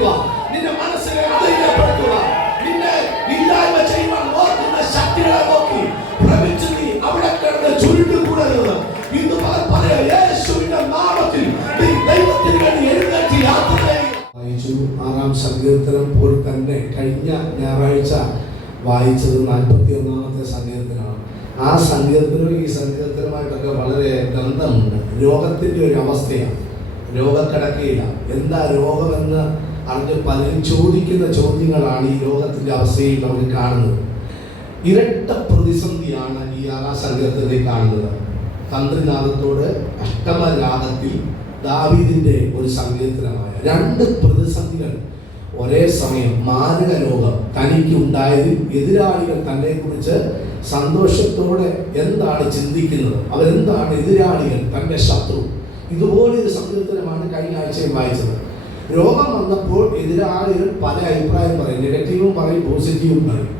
അധികാരപ്പെടുത്തുക, നിന്റെ മനസ്സിനെ അധികാരപ്പെടുത്തുക. നിന്നെ ഇല്ലായ്മ ചെയ്യുവാൻ നോക്കുന്ന ശക്തികളെ നോക്കി ഭ്രമിച്ച് നീ അവിടെ കിടന്ന് ചുരുണ്ടുകൂടരുത്. ഇന്ന് പറയാം, യേശുവിന്റെ നാമത്തിൽ നീ ദൈവത്തിന് വേണ്ടി എഴുന്നേറ്റ് യാത്ര ചെയ്യുക. വായിച്ചു 6-ാം സങ്കീർത്തനം പോലെ തന്നെ കഴിഞ്ഞ ഞായറാഴ്ച വായിച്ചത് 41-ാമത്തെ സങ്കീർത്തനമാണ്. ആ സങ്കീർത്തനം ഈ സങ്കീർത്തനമായിട്ടൊക്കെ വളരെ ബന്ധമുണ്ട്. രോഗത്തിൻ്റെ ഒരു അവസ്ഥയാണ്, രോഗക്കിടക്കയില്ല. എന്താ രോഗമെന്ന് അറിഞ്ഞ് പലരും ചോദിക്കുന്ന ചോദ്യങ്ങളാണ് ഈ രോഗത്തിൻ്റെ അവസ്ഥയിൽ നമുക്ക് കാണുന്നത്. ഇരട്ട പ്രതിസന്ധിയാണ് ഈ 6-ാം സങ്കീർത്തനത്തിൽ കാണുന്നത്. തന്ത്രിനാഥത്തോട് അഷ്ടമരാഗത്തിൽ ദാവീദിന്റെ ഒരു സങ്കീർത്തനമായ 2 പ്രതിസന്ധികൾ ഒരേ സമയം. മാരക രോഗം തനിക്ക് ഉണ്ടായതിൽ എതിരാളികൾ തന്നെ കുറിച്ച് സന്തോഷത്തോടെ എന്താണ് ചിന്തിക്കുന്നത്, അവരെന്താണ് എതിരാളികൾ, തന്റെ ശത്രു. ഇതുപോലൊരു സങ്കീർത്തനമാണ് കഴിഞ്ഞ ആഴ്ചയിൽ വായിച്ചത്. രോഗം വന്നപ്പോൾ എതിരാളികൾ പല അഭിപ്രായം പറയും, നെഗറ്റീവും പറയും, പോസിറ്റീവും പറയും.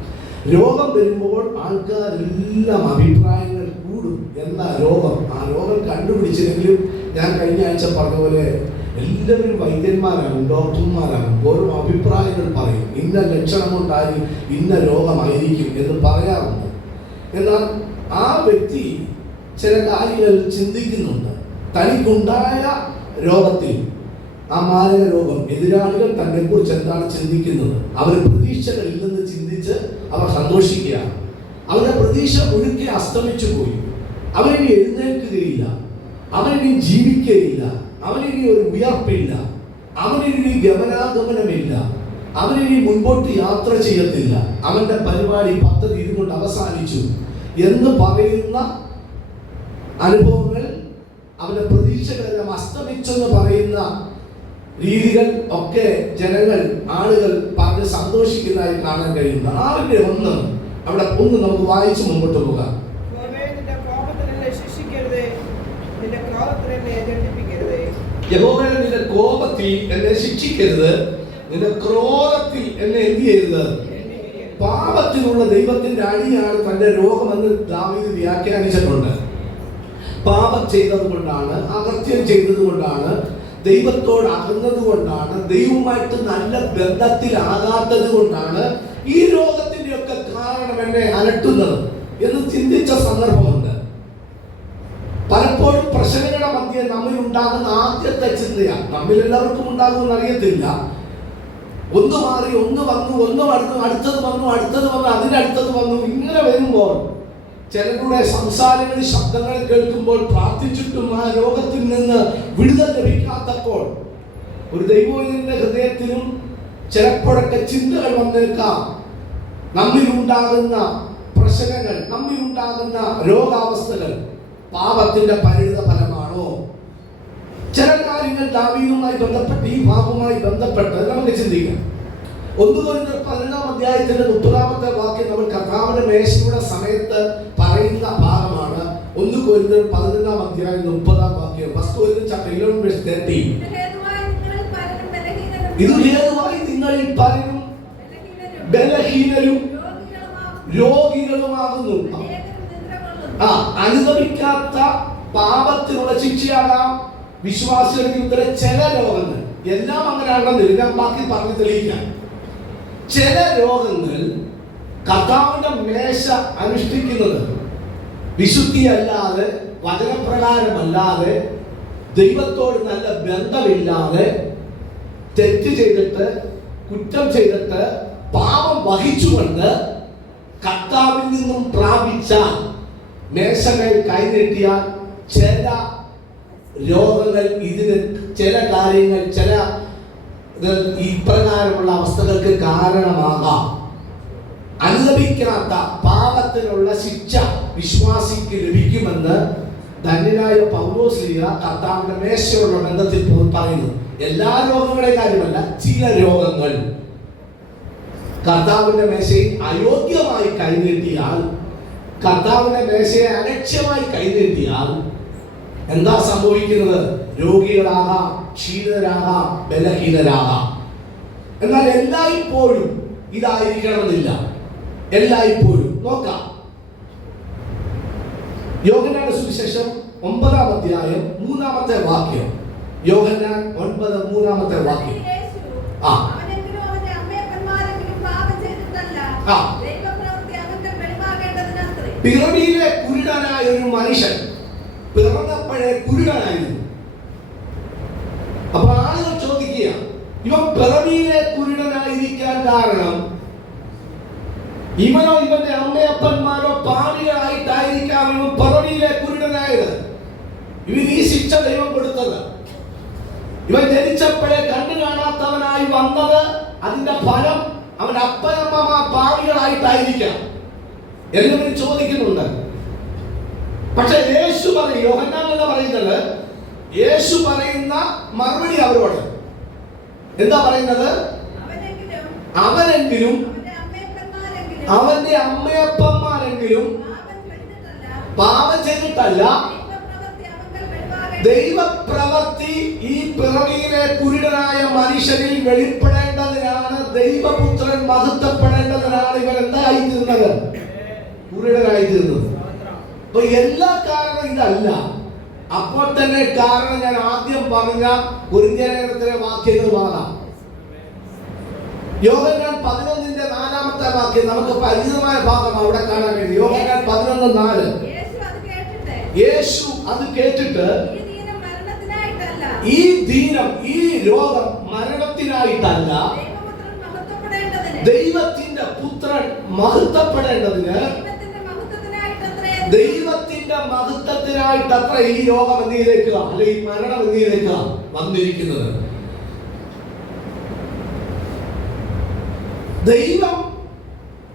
രോഗം വരുമ്പോൾ ആൾക്കാരെല്ലാം അഭിപ്രായങ്ങൾ കൂടും. എന്താ രോഗം? ആ രോഗം കണ്ടുപിടിച്ചില്ലെങ്കിലും ഞാൻ കഴിഞ്ഞ ആഴ്ച പറഞ്ഞ പോലെ എല്ലാവരും വൈദ്യന്മാരാകും, ഡോക്ടർമാരാകും. ഓരോ അഭിപ്രായങ്ങൾ പറയും, ഇന്ന ലക്ഷണം കൊണ്ടായി ഇന്ന രോഗമായിരിക്കും എന്ന് പറയാറുണ്ട്. എന്നാൽ ആ വ്യക്തി ചില കാര്യങ്ങൾ ചിന്തിക്കുന്നുണ്ട്. തനിക്കുണ്ടായ രോഗത്തിൽ, ആ മാരക രോഗം, എതിരാളികൾ തന്നെ കുറിച്ച് എന്താണ് ചിന്തിക്കുന്നത്? അവർ പ്രതീക്ഷകളില്ലെന്ന് ചിന്തിച്ച് അവർ സന്തോഷിക്കുകയാണ്. അവരുടെ പ്രതീക്ഷ ഒഴുക്കി അസ്തമിച്ചു പോയി. അവരിനി എഴുന്നേൽക്കുകയില്ല, അവനിനി ജീവിക്കുകയില്ല, അവനിനി ഒരു ഉയർപ്പില്ല, അവനിനി ഗമനാഗമനമില്ല, അവനിനി മുൻപോട്ട് യാത്ര ചെയ്യത്തില്ല, അവന്റെ പരിപാടി പദ്ധതി ഇതുകൊണ്ട് അവസാനിച്ചു എന്ന് പറയുന്ന അനുഭവങ്ങൾ, അവന്റെ പ്രതീക്ഷകളെല്ലാം അസ്തമിച്ചെന്ന് പറയുന്ന രീതികൾ ഒക്കെ ജനങ്ങൾ, ആളുകൾ പറഞ്ഞ് സന്തോഷിക്കുന്നതായി കാണാൻ കഴിയുന്നു. ആരുടെ ഒന്ന് നമുക്ക് വായിച്ച് മുമ്പോട്ട് പോകാം. യഹോവേ, നിന്റെ കോപത്തിൽ എന്നെ ശിക്ഷിക്കരുത്, നിന്റെ ക്രോധത്തിൽ എന്നെ എന്ത് ചെയ്യരുത്. പാപത്തിനുള്ള ദൈവത്തിന്റെ അടിയാണ് തന്റെ രോഗമെന്ന് ദാവീദ് വ്യാഖ്യാനിച്ചിട്ടുണ്ട്. പാപം ചെയ്തത് കൊണ്ടാണ്, അകൃത്യം ചെയ്തത് കൊണ്ടാണ്, ദൈവത്തോട് അകന്നത് കൊണ്ടാണ്, ദൈവവുമായിട്ട് നല്ല ബന്ധത്തിലാകാത്തത് കൊണ്ടാണ് ഈ രോഗത്തിന്റെ ഒക്കെ കാരണം എന്നെ അലട്ടുന്നത് എന്ന് ചിന്തിച്ച സന്ദർഭമുണ്ട്. പലപ്പോഴും പ്രശ്നങ്ങളുടെ മധ്യേ നമ്മിൽ ഉണ്ടാകുന്ന ആദ്യത്തെ ചിന്തയാണ്, നമ്മിൽ എല്ലാവർക്കും ഉണ്ടാകുമെന്ന് അറിയത്തില്ല. ഒന്ന് മാറി, ഒന്ന് വന്നു, ഒന്ന് വന്നു, അടുത്തത് വന്നു, അതിനടുത്തത് വന്നു. ഇങ്ങനെ വരുമ്പോൾ ചിലരുടെ സംസാരങ്ങളിൽ, ശബ്ദങ്ങളിൽ കേൾക്കുമ്പോൾ, പ്രാർത്ഥിച്ചിട്ടും ആ രോഗത്തിൽ നിന്ന് വിടുതൽ ലഭിക്കാത്തപ്പോൾ ഒരു ദൈവത്തിന്റെ ഹൃദയത്തിലും ചിലപ്പോഴൊക്കെ ചിന്തകൾ വന്നേക്കാം. നമ്മിലുണ്ടാകുന്ന പ്രശ്നങ്ങൾ, നമ്മിലുണ്ടാകുന്ന രോഗാവസ്ഥകൾ പാപത്തിന്റെ പരിണിത ഫലമാണോ? ചില കാര്യങ്ങൾ ദാവീദുമായി ബന്ധപ്പെട്ട്, ഈ ഭാഗവുമായി ബന്ധപ്പെട്ട് നമുക്ക് ചിന്തിക്കാം. 1 കൊരിന്ത്യർ 11-ാം അധ്യായത്തിന്റെ 30-ാമത്തെ വാക്യം നമ്മൾ കർത്താവിന്റെ മേശയുടെ സമയത്ത് പറയുന്ന ഭാഗമാണ്. 1 കൊരിന്ത്യർ 11-ാം അധ്യായം 30-ാം വാക്യം. 1 കൊരിന്ത്യർ chapter 11 verse 30. ഇത് ഹേതുവായി നിങ്ങളിൽ പലരും ബലഹീനരും രോഗികളുമാകുന്നു. അനുഭവിക്കാത്ത പാപത്തിനുള്ള ശിക്ഷയാകാം വിശ്വാസികൾക്ക് ചില രോഗങ്ങൾ. എല്ലാം അങ്ങനെയാണെന്നില്ല, ഞാൻ ബാക്കി പറഞ്ഞ് തെളിയിക്കാം. ചില രോഗങ്ങൾ കർത്താവിന്റെ മേശ അനുഷ്ഠിക്കുന്നത് വിശുദ്ധിയല്ലാതെ, വചനപ്രകാരമല്ലാതെ, ദൈവത്തോട് നല്ല ബന്ധമില്ലാതെ, തെറ്റ് ചെയ്തിട്ട്, കുറ്റം ചെയ്തിട്ട്, പാപം വഹിച്ചുകൊണ്ട് കർത്താവിൽ നിന്നും പ്രാപിച്ച മേശകൾ കൈനീട്ടിയാൽ ചില രോഗങ്ങൾ, ഇതിന് ചില കാര്യങ്ങൾ, ചില ഇപ്രകാരമുള്ള അവസ്ഥകൾക്ക് കാരണമാകാം. അനുഭവിക്കാത്ത പാപത്തിനുള്ള ശിക്ഷ വിശ്വാസിക്ക് ലഭിക്കുമെന്ന് ധന്യനായ പൗലോസ്ലീഹ കർത്താവിന്റെ മേശയുള്ള ബന്ധത്തിൽ പറയുന്നു. എല്ലാ രോഗങ്ങളെ കാര്യമല്ല, ചില രോഗങ്ങൾ കർത്താവിന്റെ മേശയിൽ അയോഗ്യമായി കൈനീട്ടിയാൽ, കർത്താവിന്റെ മേശയെ അലക്ഷ്യമായി കൈനീട്ടിയാൽ എന്താ സംഭവിക്കുന്നത്? രോഗികളാകാം, ക്ഷീണിതരാകാം, ബലഹീനരാകാം. എന്നാൽ എല്ലായ്പ്പോഴും ഇതായിരിക്കണമെന്നില്ല. എല്ലായ്പ്പോഴും നോക്കാം. യോഹന്നാന്റെ സുവിശേഷം 9-ാം അധ്യായം 3-ാമത്തെ വാക്യം. യോഹന്നാൻ 9:3 വാക്യം. പിറവിയിലെ കുരുടനായ ഒരു മനുഷ്യൻ പിറന്നപ്പോഴേ കുരുടനായിരുന്നു. അപ്പൊ ആളുകൾ ചോദിക്കുക, ഇവൻ പിറവിയിലെ കുരുടനായിരിക്കാൻ കാരണം ഇവനോ ഇവന്റെ അമ്മയപ്പന്മാരോ പാപികളായിട്ടായിരിക്കാം ഇവൻ പിറവിയിലെ കുരുടനായത്. ഇവൻ ഈ ശിക്ഷ ദൈവം കൊടുത്തത്. ഇവൻ ജനിച്ചപ്പോഴേ കണ്ണു കാണാത്തവനായി വന്നത്, അതിന്റെ ഫലം അവന്റെ അപ്പനമ്മമാർ പാപികളായിട്ടായിരിക്കാം എല്ലാവരും ചോദിക്കുന്നുണ്ട്. പക്ഷെ യേശു പറയും, യോഹന്നാൻ എന്ന് പറയുന്നത്, യേശു പറയുന്ന മറുപടി അവരോട് എന്താ പറയുന്നത്? അവനെങ്കിലും അവന്റെ അമ്മയപ്പന്മാരെങ്കിലും പാപം ചെയ്തിട്ടല്ല, ദൈവപ്രവൃത്തി ഈ പിറവിയിലെ കുരുടനായ മനുഷ്യനിൽ വെളിപ്പെടേണ്ടതിനാണ്. ദൈവപുത്രൻ മഹത്വപ്പെടേണ്ടതിനാണ് ഇവൻ എന്തായി തീർന്നത്? കുരുടനായി തീർന്നത്. അപ്പൊ എല്ലാ കാരണം ഇതല്ല. അപ്പോൾ തന്നെ കാരണം ഞാൻ ആദ്യം പറഞ്ഞ കൊരിന്ത്യലേഖനത്തിലെ വാക്യങ്ങൾ വാങ്ങാം. യോഹന്നാൻ 11:4 വാക്യം നമുക്ക് പരിചിതമായ ഭാഗം അവിടെ കാണാൻ കഴിയും. യോഹന്നാൻ 11:4. യേശു അത് കേട്ടിട്ട്, ഈ ദീനം, ഈ രോഗം മരണത്തിനായിട്ടല്ല, ദൈവത്തിന്റെ പുത്രൻ മഹത്വപ്പെടേണ്ടതിന്, ദൈവത്തിന്റെ മഹത്വത്തിനായിട്ടത്ര ഈ രോഗം എന്തിയിലേക്ക്, അല്ലെങ്കിൽ ഈ മരണം എന്തിയിലേക്ക് വന്നിരിക്കുന്നത്. ദൈവം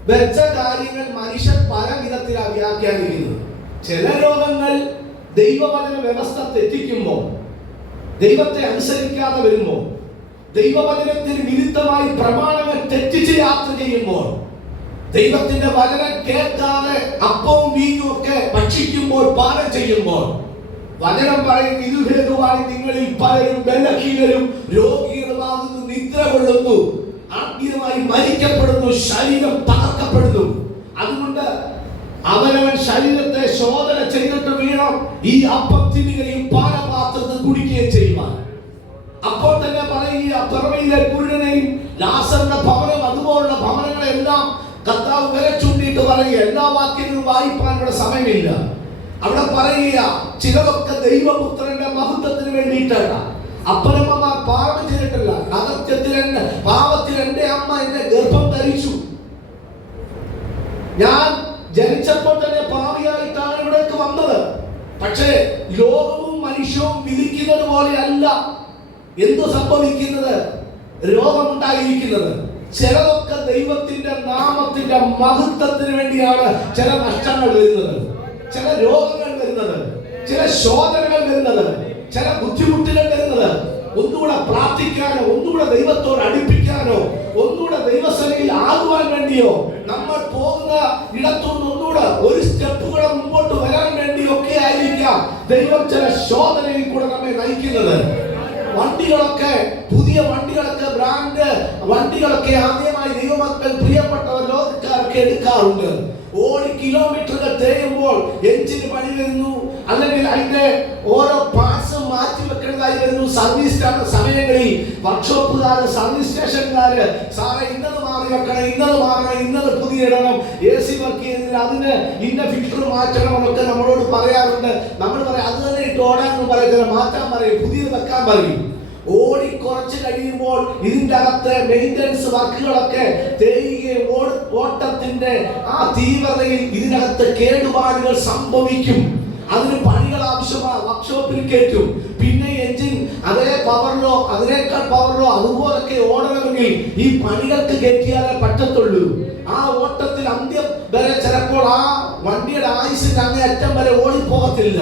വെച്ച കാര്യങ്ങൾ മനുഷ്യൻ പല വിധത്തിലാണ് വ്യാഖ്യാനിക്കുന്നത്. ചില രോഗങ്ങൾ ദൈവവചന വ്യവസ്ഥ തെറ്റിക്കുമ്പോൾ, ദൈവത്തെ അനുസരിക്കാതെ വരുമ്പോൾ, ദൈവവചനത്തിന് വിരുദ്ധമായി പ്രമാണങ്ങൾ തെറ്റിച്ച് യാത്ര ചെയ്യുമ്പോൾ, ദൈവത്തിന്റെ വചനം കേൾക്കാതെ അപ്പവും വീഞ്ഞും ഒക്കെ ഭക്ഷിക്കുമ്പോൾ, പാനം ചെയ്യുമ്പോൾ, വചനം പറയും, ഇത് ഹേതുവായി നിങ്ങളിൽ പലരും ബലഹീനരും രോഗികളുമാകുന്നു, നിദ്ര കൊള്ളുന്നു, ആത്മീയമായി മരിക്കപ്പെടുന്നു, ശരീരം തകർക്കപ്പെടുന്നു. അതുകൊണ്ട് അവനവൻ ശരീരത്തെ ശോധന ചെയ്തിട്ട് വീണം ഈ അപ്പം തിന്നുകയും പാനപാത്രത്തിൽ കുടിക്കുകയും ചെയ്യുവാൻ. അപ്പോൾ തന്നെ പറയുക, പിറവിയിലെ കുരുടനെയും ലാസറിന്റെ ഭവനം അതുപോലുള്ള ഭവനങ്ങളെല്ലാം കർത്താവ് വില ചൂണ്ടിയിട്ട് പറയുക. എല്ലാ വാക്യങ്ങളും വായിപ്പാൻ ഇവിടെ സമയമില്ല. അവിടെ പറയുക, ചിലതൊക്കെ ദൈവപുത്രന്റെ മഹത്വത്തിന് വേണ്ടിയിട്ടല്ല. അപ്പനമ്മമാർ പാപം ചെയ്തിട്ടില്ല. പാപത്തിൽ എന്റെ അമ്മ എന്നെ ഗർഭം ധരിച്ചു. ഞാൻ ജനിച്ചപ്പോൾ തന്നെ പാപിയായിട്ടാണ് ഇവിടേക്ക് വന്നത്. പക്ഷേ ലോകവും മനുഷ്യവും വിധിക്കുന്നത് പോലെയല്ല എന്ത് സംഭവിക്കുന്നത്, രോഗമുണ്ടായിരിക്കുന്നത്. ചിലതൊക്കെ ദൈവത്തിന്റെ നാമത്തിന്റെ മഹത്വത്തിന് വേണ്ടിയാണ് ചില നഷ്ടങ്ങൾ വരുന്നത്, ചില രോഗങ്ങൾ വരുന്നത്, ചില ശോധനകൾ വരുന്നത്, ചില ബുദ്ധിമുട്ടുകൾ വരുന്നത്. ഒന്നുകൂടെ പ്രാർത്ഥിക്കാനോ, ഒന്നുകൂടെ ദൈവത്തോട് അടുപ്പിക്കാനോ, ഒന്നുകൂടെ ദൈവസന്നിധിയിൽ ആകുവാൻ വേണ്ടിയോ, നമ്മൾ പോകുന്ന ഇടത്തുനിന്ന് ഒന്നുകൂടെ ഒരു സ്റ്റെപ്പ് കൂടെ മുമ്പോട്ട് വരാൻ വേണ്ടിയൊക്കെ ആയിരിക്കാം ദൈവം ചില ശോധനയിൽ കൂടെ നമ്മെ നയിക്കുന്നത്. വണ്ടികളൊക്കെ, പുതിയ വണ്ടികളൊക്കെ, ബ്രാൻഡ് വണ്ടികളൊക്കെ ആദ്യമായി ദൈവമക്കൾ, പ്രിയപ്പെട്ടവർ, ലോകക്കാരൊക്കെ എടുക്കാറുണ്ട്. ഓടി കിലോമീറ്ററുകൾ തേയുമ്പോൾ എഞ്ചിന് പണി വരുന്നു, അല്ലെങ്കിൽ അതിന്റെ ഓരോ പാർട്സും മാറ്റി വെക്കേണ്ടതായി വരുന്നു. സർവീസ് സമയങ്ങളിൽ വർക്ക്ഷോപ്പുകാര്, സർവീസ് സ്റ്റേഷൻകാര്, സാറേ ഇന്നത് മാറി വെക്കണം, ഇന്നത് മാറണം, ഇന്നത് പുതിയ ഇടണം, AC വർക്ക് ചെയ്യുന്നില്ല, അതിന് ഇന്ന ഫിൽറ്റർ മാറ്റണം എന്നൊക്കെ നമ്മളോട് പറയാറുണ്ട്. നമ്മൾ പറയാം അത് തന്നെ ഇട്ട് ഓടാൻ പറയത്തില്ല, മാറ്റാൻ പറയും, പുതിയത് വെക്കാൻ പറയും. ഓടി കുറച്ച് കഴിയുമ്പോൾ ഇതിന്റെ അകത്ത് മെയിൻ്റനൻസ് വർക്കുകളൊക്കെ തേയുകയും ഓട്ടത്തിന്റെ ആ തീവ്രതയിൽ ഇതിനകത്ത് കേടുപാടുകൾ സംഭവിക്കും. അതിന് പണികൾ ആവശ്യമാണ്, വർക്ക്ഷോപ്പിൽ കയറ്റും. പിന്നെ എഞ്ചിൻ അതേ പവറിലോ അതിനേക്കാൾ പവറിലോ അതുപോലൊക്കെ ഓടണമെങ്കിൽ ഈ പണികൾക്ക് കയറ്റിയാലേ പറ്റത്തുള്ളൂ. ആ ഓട്ടത്തിൽ അന്ത്യം വരെ ചിലപ്പോൾ ആ വണ്ടിയുടെ ആയുസിന്റെ അങ്ങേ അറ്റം വരെ ഓടിപ്പോകത്തില്ല.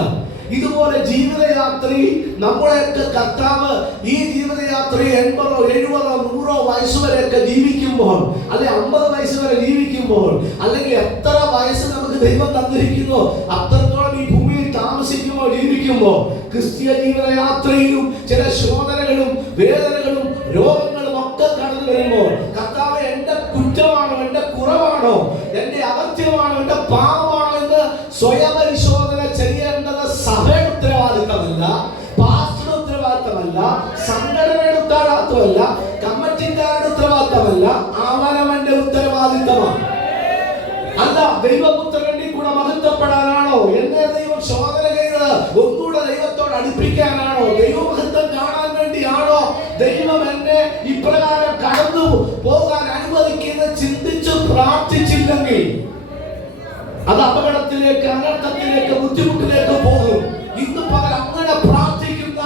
ഇതുപോലെ ജീവിതയാത്രയിൽ നമ്മളെയൊക്കെ കർത്താവ് ഈ ജീവിതയാത്രയിൽ 80, 70, 100 വയസ്സ് വരെയൊക്കെ ജീവിക്കുമ്പോൾ, അല്ലെങ്കിൽ 50 വയസ്സ് വരെ ജീവിക്കുമ്പോൾ, അല്ലെങ്കിൽ എത്ര വയസ്സ് നമുക്ക് ദൈവം തന്നിരിക്കുന്നു അത്രത്തോളം ഈ ഭൂമിയിൽ താമസിക്കുമ്പോൾ, ജീവിക്കുമ്പോൾ, ക്രിസ്തീയ ജീവിതയാത്രയിലും ചില ശോധനകളും വേദനകളും രോഗങ്ങളും ഒക്കെ കടന്നു വരുമ്പോൾ, കർത്താവ് എന്റെ കുറ്റമാണോ, എന്റെ കുറവാണോ, എന്റെ അകത്യമാണോ, എന്റെ പാപമാണോ എന്ന് സ്വയപരിശോധന ചെയ്യേണ്ടത് സഭയുടെ ഉത്തരവാദിത്തമല്ല, പാസ്റ്ററുടെ ഉത്തരവാദിത്തമല്ല, സംഘടനയുടെ ഉത്തരവാദിത്തമല്ല, കമ്മിറ്റിക്കാരുടെ ഉത്തരവാദിത്തമല്ല, അവനവന്റെ ഉത്തരവാദിത്തമാണ്. അല്ല ദൈവപുത്രനിൽ കൂടെ മഹത്വപ്പെടാനാണോ? എന്നെ ദൈവം ശോധന ചെയ്ത് ഒന്നുകൂടെ ദൈവത്തോട് അടുപ്പിക്കാനാണോ? ദൈവമഹത്വം കാണാൻ വേണ്ടിയാണോ ദൈവം എന്നെ ഇപ്രകാരം കടന്നു പോകാൻ അനുവദിക്കുന്ന ചിന്തിച്ച് പ്രാർത്ഥിച്ചില്ലെങ്കിൽ അത് അപകടത്തിലേക്ക്, അനർത്ഥത്തിലേക്ക്, ബുദ്ധിമുട്ടിലേക്ക് പോകും. ഇന്ന് പകൽ അങ്ങനെ പ്രാർത്ഥിക്കുന്ന,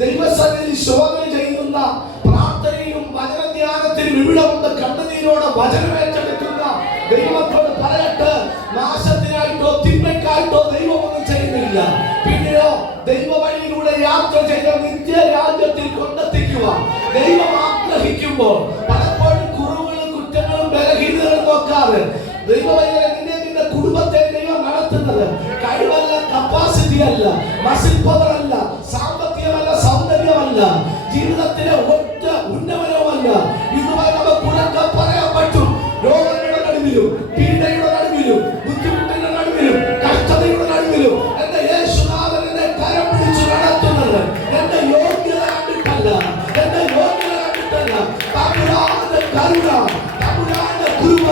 ദൈവസന്നിധിയിൽ ശോധന ചെയ്യുന്ന, പ്രാർത്ഥനയും വചനധ്യാനത്തിനും ഇവിടെ വന്ന് കണ്ണുനീരോടെ വചനമേറ്റെടുക്കുന്ന ദൈവത്തോട് പറയട്ടെ, നാശത്തിനായിട്ടോ തിന്മയ്ക്കായിട്ടോ ദൈവമൊന്നും ചെയ്യുന്നില്ല. പിന്നെയോ ദൈവ വഴിയിലൂടെ യാത്ര ചെയ്ത നിത്യരാജ്യത്തിൽ കൊണ്ടെത്തിക്കുക ദൈവം ആഗ്രഹിക്കുമ്പോൾ പലപ്പോഴും കുറവുകളും കുറ്റങ്ങളും ബലഹീനതകളും നോക്കാതെ ദൈവവൈദ്യരെ നിന്റെ കുടുംബത്തെ ദൈവം നടത്തുന്നത് കഴിവല്ല, കപ്പാസിറ്റി അല്ല, മസിൽ പവർ അല്ല, സാമ്പത്തികമല്ല, സൗന്ദര്യമല്ല, ജീവിതത്തിലെ ഒറ്റ ഉന്നമനമല്ല. ഇതുവരെ നമുക്ക് ഉറക്കെ പറയാൻ പറ്റും, രോഗങ്ങളുടെ നടുവിലും, പീഡയുടെ നടുവിലും, ബുദ്ധിമുട്ടിന്റെ നടുവിലും, കഷ്ടതയുടെ നടുവിലും എന്റെ യേശുനാഥൻ എന്നെ കരം പിടിച്ചു നടത്തുന്നത് എന്റെ യോഗ്യത കണ്ടിട്ടല്ല, എന്റെ യോഗ്യത കണ്ടിട്ടല്ല, തമ്പുരാന്റെ കരുണ, തമ്പുരാന്റെ കൃപ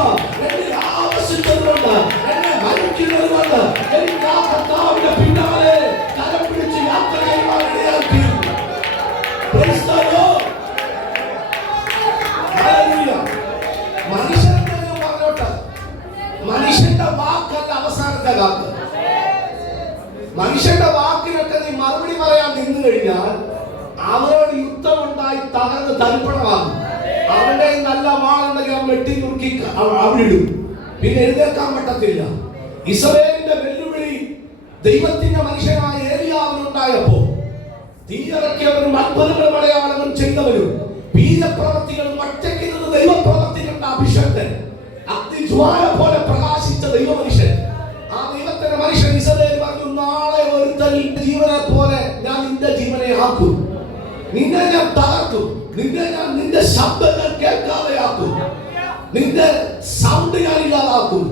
എന്നിൽ ആവശ്യിച്ചതുകൊണ്ട്, എന്നെ ഭരിക്കുന്നതുകൊണ്ട് എനിക്ക് ആ കർത്താവിന്റെ പിന്നാലെ കരം പിടിച്ച് യാത്ര ചെയ്യുവാൻ ഇടയാക്കി. മനുഷ്യന്റെ വാക്കല്ല അവസാനത്തെ വാക്ക്. മനുഷ്യന്റെ വാക്കിനൊക്കെ നീ മറുപടി പറയാൻ നിന്ന് കഴിഞ്ഞാൽ അവരോട് യുദ്ധമുണ്ടായി തകർന്ന് തരിപ്പണമാകും. അവന്റെ നല്ല വാളുണ്ടെങ്കിൽ അവൻ വെട്ടി നുറുക്കി അവിടിടും, പിന്നെ എഴുന്നേൽക്കാൻ പറ്റത്തില്ല. ഇസ്രായേലിന്റെ വെല്ലുവിളി ദൈവത്തിന്റെ മനുഷ്യനായ ഏലിയാവിനുണ്ടായപ്പോ തീയിറക്കിയവരും അത്ഭുതങ്ങളും അടയാളങ്ങളും ചെയ്തവരും വീരപ്രവർത്തികളും ഒറ്റയ്ക്ക് നിന്ന് ദൈവപ്രവർത്തികളുടെ അഭിഷേകൻ അഗ്നിജ്വാല പോലെ പ്രകാശിച്ച ദൈവമനുഷ്യൻ. ആ ദൈവത്തിന്റെ മനുഷ്യൻ ഇസ്രായേൽ പറഞ്ഞു, നാളെ ഒരുത്തൻ ജീവനെ പോലെ ഞാൻ നിന്റെ ജീവനെ ആക്കും, നിന്നെ ഞാൻ തകർക്കും, നിന്നെ ഞാൻ നിന്റെ ശബ്ദങ്ങൾ കേൾക്കാതെയാക്കും, നിന്റെ സൗണ്ട് ഞാൻ ഇല്ലാതാക്കും,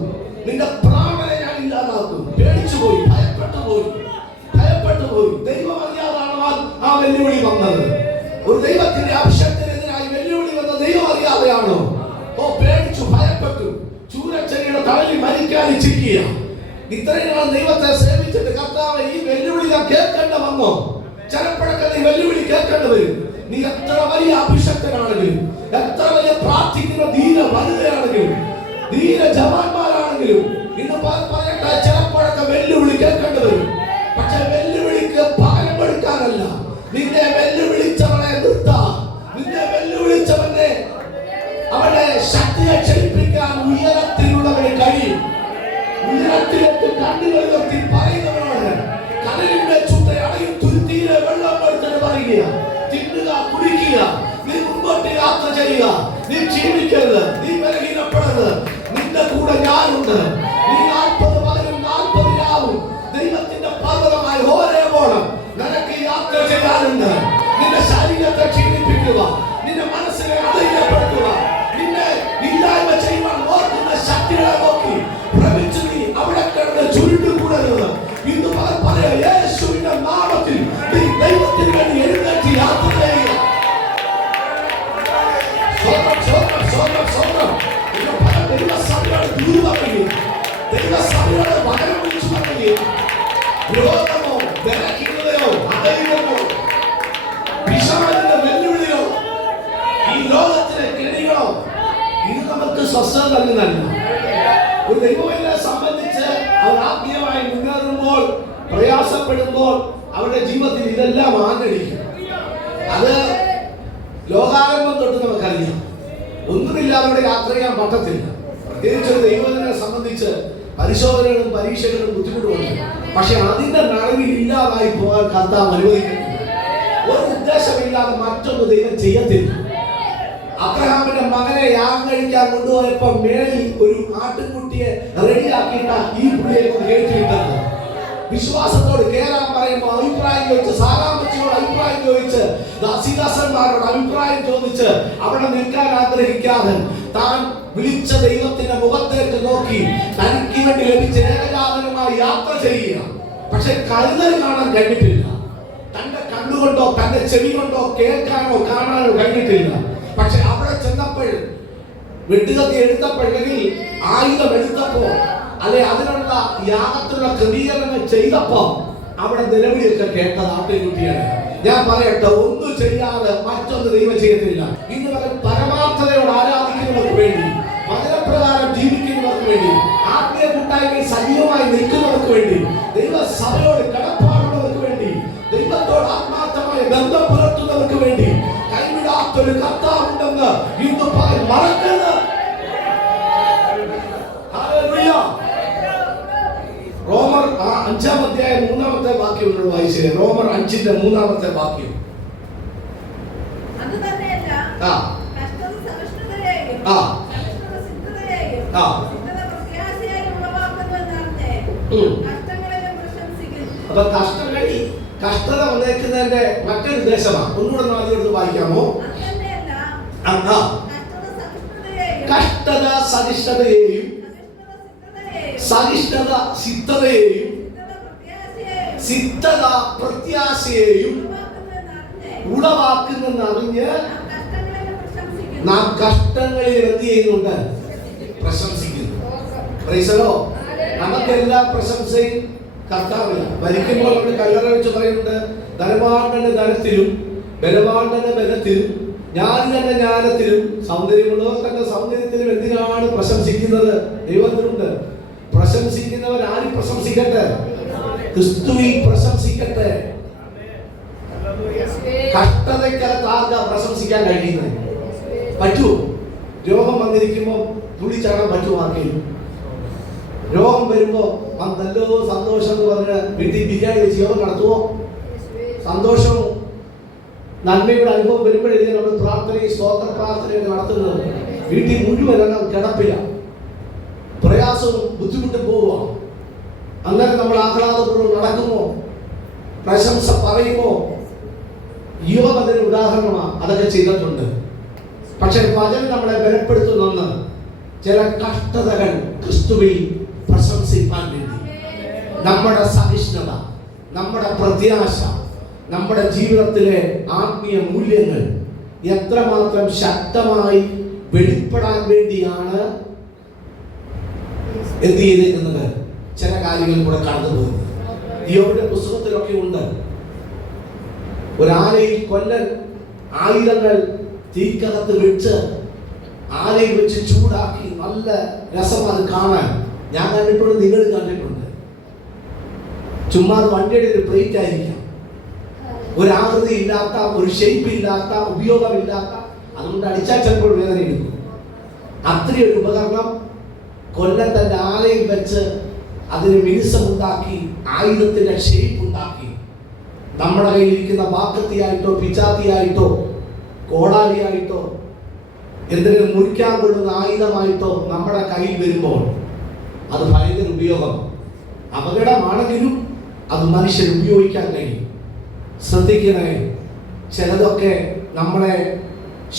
നിന്റെ പ്രാണനെ ഞാൻ ഇല്ലാതാക്കും. പേടിച്ചുപോയി, ഭയപ്പെട്ടുപോയി. ദൈവം അറിയാതാണ് ആ വെല്ലുവിളി വന്നത്. ഒരു ദൈവത്തിന്റെ അഭിഷേകത്തിനെതിരായി വെല്ലുവിളി വന്ന ദൈവം അറിയാതെയാണോ? പേടിച്ചു, ഭയപ്പെട്ടു, ചൂരച്ചെടിയുടെ തണലിൽ മരിക്കാൻ ഇച്ഛിക്കുക. ഇത്രയും നാൾ ദൈവത്തെ സേവിച്ചിട്ട് കർത്താവ് ഈ വെല്ലുവിളി ഞാൻ കേൾക്കേണ്ട വന്നോ? ചിലപ്പോഴൊക്കെ നീ വെല്ലുവിളി കേൾക്കേണ്ടി വരും. നീ എത്ര വലിയ അഭിഷക്തനാണെങ്കിലും, എത്ര വലിയ പ്രാർത്ഥിക്കുന്ന ധീര വനിതയാണെങ്കിലും, ധീര ജവാന്മാരാണെങ്കിലും ഇന്ന് പറയട്ടെ, ചിലപ്പോഴൊക്കെ വെല്ലുവിളി കേൾക്കേണ്ടി വരും. പക്ഷെ വെല്ലുവിളിക്ക് പകരം കൊടുക്കാനല്ല, നിന്നെ വെല്ലുവിളിച്ചവനെ നിർത്താം, നിന്നെ വെല്ലുവിളിച്ചവനെ അവന്റെ ശക്തിയെ ക്ഷയിപ്പിക്കാൻ ഉയരത്തിലുള്ളവരെ കഴിയും. ഉയരത്തിലേക്ക് കണ്ണുകൾ നിർത്തി പറയുന്നവരോട് കടലിന്റെ ചുട്ടയടയും തുരുത്തിയിലെ വെള്ളം എടുത്തിട്ട് പറയുക, തിന്നുക, കുടിക്കുക, നീ മുമ്പോട്ട് യാത്ര ചെയ്യുക, നീ ക്ഷീണിക്കരുത്, നീ ബലഹീനപ്പെടരുത്, നിന്റെ കൂടെ ഞാനുണ്ട്. നീ 40 പകലും 40 രാവും ദൈവത്തിന്റെ പർവ്വതമായി ഹോരേബോളം നിനക്ക് യാത്ര ചെയ്യാനുണ്ട്. നിന്റെ ശരീരത്തെ ക്ഷീണിപ്പിക്കുക, നിന്റെ മനസ്സിനെ അധൈര്യപ്പെടുത്തുക, നിന്നെ ഇല്ലായ്മ ചെയ്യുവാൻ ഓർക്കുന്ന ശക്തികളെ നോക്കി ഭ്രമിച്ചു നീ അവിടെ കിടന്ന് ചുരുണ്ടുകൂടരുത്. ഇന്ന് പറയാ, യേശുവിന്റെ നാമത്തിൽ നീ ദൈവത്തിന് വേണ്ടി എഴുന്നേറ്റ് യാത്ര ചെയ്യുക. ദൈവസഭയോട് ദൂരം പറയുക, ദൈവസഭയോട് പകരം വിളിച്ചു പറയുക. രോഗമോ ബലഹീനതയോ അധൈര്യമോ പിശാചിന്റെ വെല്ലുവിളിയോ ഈ ലോകത്തിലെ കെണികളോ ഇത് നമുക്ക് സ്വസ്ഥത നൽകുന്നതല്ല. ഒരു ദൈവത്തെ സംബന്ധിച്ച് അവർ ആത്മീയമായി മുന്നേറുമ്പോൾ, പ്രയാസപ്പെടുമ്പോൾ അവരുടെ ജീവിതത്തിൽ ഇതെല്ലാം ആഞ്ഞടിക്കും. അത് ലോകാരംഭം തൊട്ട് നമുക്കറിയാം. ഒന്നുമില്ലാതെ അവിടെ യാത്ര ചെയ്യാൻ പറ്റത്തില്ല. പ്രത്യേകിച്ച് ഒരു ദൈവത്തിനെ സംബന്ധിച്ച് പരിശോധനകളും പരീക്ഷകളും ബുദ്ധിമുട്ടുമുണ്ട്. പക്ഷെ അതിന്റെ നടുവിൽ ഇല്ലാതായി പോകാൻ കർത്താവ് അനുവദിക്കുന്നില്ല. ഒരു ഉദ്ദേശമില്ലാതെ മറ്റൊന്ന് ദൈവം ചെയ്യത്തില്ല. അബ്രഹാമിന്റെ മകനെ യാഗം കഴിക്കാൻ കൊണ്ടുപോയപ്പോ മേളിൽ ഒരു ആട്ടിൻകുട്ടിയെ റെഡിയാക്കിയിട്ട ഈ പുള്ളിയെ കൊണ്ട് കേട്ടിട്ടത്. വിശ്വാസത്തോട് കേറാൻ പറയുമ്പോൾ അഭിപ്രായം ചോദിച്ച്, സാറാമ്മച്ചിയോട് അഭിപ്രായം ചോദിച്ച്, ദാസിദാസന്മാരോട് അഭിപ്രായം ചോദിച്ച് അവിടെ നിൽക്കാൻ ആഗ്രഹിക്കാതെ താൻ വിളിച്ച ദൈവത്തിന്റെ മുഖത്തേക്ക് നോക്കി തനിക്ക് വേണ്ടി ലഭിച്ച ഏകജാതനുമായി യാത്ര ചെയ്യുക. പക്ഷെ കരുതൽ കാണാൻ കഴിഞ്ഞിട്ടില്ല. തന്റെ കണ്ണുകൊണ്ടോ തന്റെ ചെവി കൊണ്ടോ കേൾക്കാനോ കാണാനോ കഴിഞ്ഞിട്ടില്ല. പക്ഷെ അവിടെ ചെന്നപ്പോൾ വെട്ടുകത്തി എടുത്തപ്പോഴെങ്കിൽ ആയുധം എടുത്തപ്പോ അല്ലെ അതിനുള്ള യാഗത്തിലുള്ള ക്രമീകരണങ്ങൾ ചെയ്തപ്പോ അവിടെ നിലവിളിയൊക്കെ കേട്ട നാട്ടുകുട്ടിയാണ്. ഞാൻ പറയട്ടെ, ഒന്നും ചെയ്യാതെ മറ്റൊന്ന് ദൈവം ചെയ്യത്തില്ല. ഇന്ന് പരമാർത്ഥതയോട് ആരാധിക്കുന്നവർക്ക് വേണ്ടി, വചനപ്രകാരം ജീവിക്കുന്നവർക്ക് വേണ്ടി, ആത്മീയ കൂട്ടായ്മയിൽ സജീവമായി നിൽക്കുന്നവർക്ക് വേണ്ടി, ദൈവസഭയോട് കടപ്പാടുള്ളവർക്ക് വേണ്ടി, ദൈവത്തോട് ആത്മാർത്ഥമായ ബന്ധം പുലർത്തുന്നവർക്ക് വേണ്ടി കൈവിടാത്തൊരു കർത്താവുണ്ടെന്ന് ഇന്ന് മറക്കരുത്. റോമർ 5-ാം അധ്യായം 3-ാമത്തെ വാക്യം വായിച്ചേ. റോമർ 5-ന്റെ 3-ാമത്തെ വാക്യം. അപ്പൊ കഷ്ടത വന്നേക്കുന്നതിന്റെ മറ്റൊരു ഉദ്ദേശമാണ്. ഒന്നുകൂടെ നാളെ വായിക്കാമോ? കഷ്ടത സഹിഷ്ണുതയെയും സഹിഷ്ണുത സിദ്ധതയെയും സിദ്ധത പ്രത്യാശയെയും ഉളവാക്കുന്നറിഞ്ഞ് നാം കഷ്ടങ്ങളിൽ എന്ത് ചെയ്യുന്നുണ്ട്? പ്രശംസിക്കുന്നു. നമുക്കെല്ലാ പ്രശംസയും കർത്താവില്ല. മരിക്കുമ്പോൾ നമ്മൾ കല്ലറ വെച്ച് പറയുന്നുണ്ട്, ധനവാന്റന്റെ ധനത്തിലും ബലവാന്റന്റെ ബലത്തിലും ജ്ഞാനി തന്നെ ജ്ഞാനത്തിലും സൗന്ദര്യമുള്ളവർ തന്നെ സൗന്ദര്യത്തിലും എന്തിനാണ് പ്രശംസിക്കുന്നത്? ദൈവത്തിനുണ്ട്. പ്രശംസിക്കുന്നവർ ആരും പ്രശംസിക്കട്ടെ? ക്രിസ്തുവിൽ പ്രശംസിക്കട്ടെ. കഷ്ടതയ്ക്കകത്ത് പ്രശംസിക്കാൻ കഴിയുന്നത് പറ്റൂ? രോഗം വന്നിരിക്കുമ്പോൾ തുള്ളിച്ചാടാൻ പറ്റുമോ ആർക്കെങ്കിലും? രോഗം വരുമ്പോ നല്ലോ സന്തോഷം എന്ന് പറഞ്ഞ് വീട്ടിൽ ബിരിയാണി വെച്ച് യോഗം നടത്തുമോ? സന്തോഷവും നന്മയുടെ അനുഭവം വരുമ്പോഴേ നമ്മൾ പ്രാർത്ഥനയും സ്തോത്ര പ്രാർത്ഥനയൊക്കെ നടത്തുന്നത്. വീട്ടിൽ മുഴുവൻ കിടപ്പില്ല, പ്രയാസവും ബുദ്ധിമുട്ടും പോവുക. അങ്ങനെ നമ്മൾ ആഹ്ലാദപൂർവ്വം നടക്കുമോ? പ്രശംസ പറയുമോ? യോഗം അതിന് ഉദാഹരണമാണ്. അതൊക്കെ ചെയ്തിട്ടുണ്ട്. പക്ഷെ വചനം നമ്മളെ ബലപ്പെടുത്തുന്ന ചില കഷ്ടതകൾ ക്രിസ്തുവിൽ പ്രശംസിക്കാൻ വേണ്ടി, നമ്മുടെ സഹിഷ്ണുത, നമ്മുടെ പ്രത്യാശ, നമ്മുടെ ജീവിതത്തിലെ ആത്മീയ മൂല്യങ്ങൾ എത്രമാത്രം ശക്തമായി വെളിപ്പെടാൻ വേണ്ടിയാണ് എന്ത് ചെയ്തിരിക്കുന്നത്? ചില കാര്യങ്ങൾ കൂടെ കടന്നു പോകുന്നത്. യോബിന്റെ പുസ്തകത്തിലൊക്കെ ഉണ്ട്. ഒരാലയിൽ കൊല്ലൻ ആയുധങ്ങൾ തീക്കകത്ത് വെച്ച് ആലയിൽ വെച്ച് ചൂടാക്കി നല്ല രസമാണ് കാണാൻ. ഞാൻ കണ്ടിട്ടുണ്ട്, നിങ്ങൾ കണ്ടിട്ടുണ്ട്. ചുമ്മാ വണ്ടിയുടെ ഒരു പ്ലേറ്റ് ആയിരിക്കാം, ഒരു ആകൃതി ഇല്ലാത്ത, ഒരു ഷേപ്പ് ഇല്ലാത്ത, ഉപയോഗമില്ലാത്ത, അതുകൊണ്ട് അടിച്ചാൽ ചിലപ്പോൾ വേദന എടുക്കും. അത്രയൊരു ഉപകരണം കൊല്ലം തന്റെ ആലയിൽ വെച്ച് അതിന് മിനുസമുണ്ടാക്കി, ആയുധത്തിന്റെ ഷേപ്പ് ഉണ്ടാക്കി, നമ്മുടെ കയ്യിലിരിക്കുന്ന വാക്കത്തിയായിട്ടോ പിച്ചാത്തിയായിട്ടോ കോടാലിയായിട്ടോ എന്തെങ്കിലും മുറിക്കാൻ കൊള്ളുന്ന ആയുധമായിട്ടോ നമ്മുടെ കയ്യിൽ വരുമ്പോൾ അത് ഭയങ്കര ഉപയോഗം. അപകടമാണെങ്കിലും അത് മനുഷ്യൻ ഉപയോഗിക്കാൻ കഴിയും. ശ്രദ്ധിക്കണേ, ചിലതൊക്കെ നമ്മളെ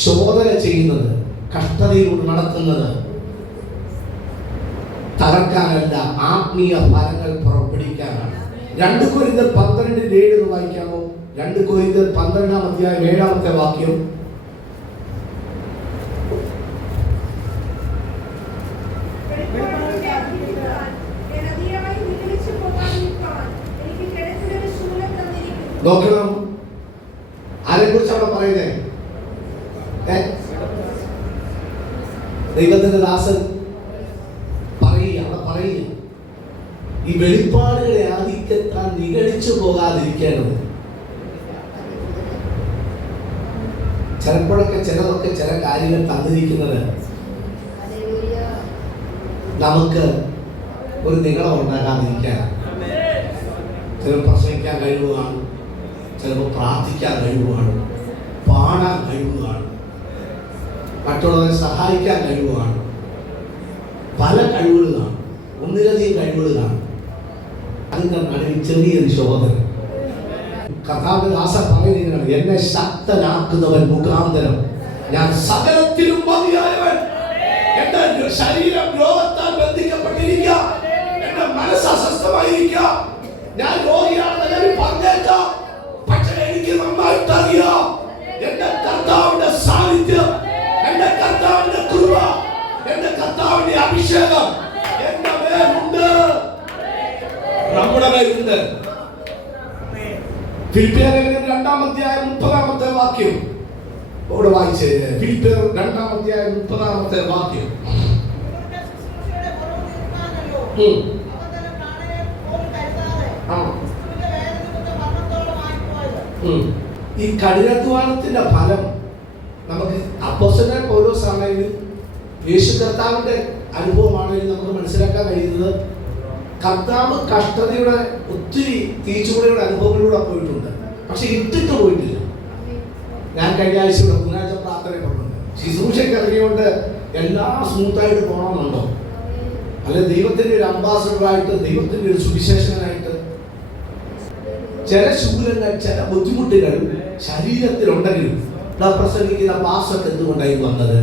ശോധന ചെയ്യുന്നത്, കഷ്ടതയിലൂടെ നടത്തുന്നത് തകർക്കാനല്ല, ആത്മീയ ഫലങ്ങൾ പുറപ്പെടുവിക്കാനാണ്. 2 കൊരിന്ത്യർ 12:7 വായിക്കാമോ? 2 കൊരിന്ത്യർ 12-ാം അധ്യായം 7-ാമത്തെ വാക്യം. നോക്കണം, ആരെക്കുറിച്ച് അവിടെ പറയുന്നേ? ദൈവത്തിന്റെ ദാസൻ പറയുക, ഈ വെളിപ്പാടുകളെ ആധിക്യത്താൻ നിഗളിച്ചു പോകാതിരിക്കേണ്ടത്. ചിലപ്പോഴൊക്കെ ചിലതൊക്കെ ചില കാര്യങ്ങൾ തന്നിരിക്കുന്നത് നമുക്ക് ഒരു നിഗളം ഉണ്ടാകാതിരിക്കാൻ. ചിലപ്പോൾ പ്രസംഗിക്കാൻ കഴിവുകയാണ്, ചിലപ്പോൾ പ്രാർത്ഥിക്കാൻ കഴിവുകയാണ്, പാടാൻ കഴിവുകയാണ്, മറ്റുള്ളവരെ സഹായിക്കാൻ കഴിവുകയാണ്. പല കഴിവുകളാണ്, ഒന്നിലധികം കഴിവുകളാണ്. അതിന്റെ നടുവിൽ ചെറിയൊരു ശോധന. കർത്താവിന്റെ ദാസൻ പറയുന്നതിനാണ്, എന്നെ ശക്തനാക്കുന്നവൻ മുഖാന്തരം ഞാൻ സകലത്തിലും മതിയായവൻ. എന്റെ ശരീരം രോഗത്താൽ ബന്ധിക്കപ്പെട്ടിരിക്കുക, എന്റെ മനസ്സ് അസ്വസ്ഥമായിരിക്കുക, ഞാൻ രോഗിയാണെന്ന് പറഞ്ഞേക്കാം. പക്ഷെ എനിക്ക് നന്നായിട്ട് അറിയാം, എന്റെ കർത്താവിന്റെ സാന്നിധ്യം, എന്റെ കർത്താവിന്റെ കൃപ അഭിഷേകം എന്റെ മേലുണ്ട്, നമ്മുടെ മേലുണ്ട്. ഫിലിപ്പിയർ 2-ാമത്തെ വാക്യം ഇവിടെ വായിച്ചേ. ഫിലിപ്പിയർ 2-ാമത്തെ വാക്യം. ഈ കഠിനാധ്വാനത്തിന്റെ ഫലം നമുക്ക് അപ്പോസ്തലനായ പൗലോസാണെങ്കിലും യേശു കർത്താവിന്റെ അനുഭവമാണെങ്കിലും നമുക്ക് മനസ്സിലാക്കാൻ കഴിയുന്നത്, കർത്താവ് കഷ്ടതയുടെ ഒത്തിരി തീച്ചുകൂടയുടെ അനുഭവങ്ങളിലൂടെ പോയിട്ടുണ്ട്. പക്ഷെ ഇട്ടിട്ട് പോയിട്ടില്ല. ഞാൻ കഴിഞ്ഞ ആഴ്ച ബുധനാഴ്ച പ്രാർത്ഥന പറഞ്ഞിട്ടുണ്ട്, ശുശ്രൂഷയ്ക്ക് ഇറങ്ങിയോണ്ട് എല്ലാം സ്മൂത്തായിട്ട് പോകണമെന്നുണ്ടോ? അല്ലെ ദൈവത്തിന്റെ ഒരു അംബാസഡറായിട്ട്, ദൈവത്തിന്റെ ഒരു സുവിശേഷകനായിട്ട് ചില ശൂലങ്ങൾ, ചില ബുദ്ധിമുട്ടുകൾ ശരീരത്തിലുണ്ടെങ്കിലും പ്രസംഗിക്കുന്ന പാസ്റ്റർക്ക് എന്തുകൊണ്ടായി വന്നത്,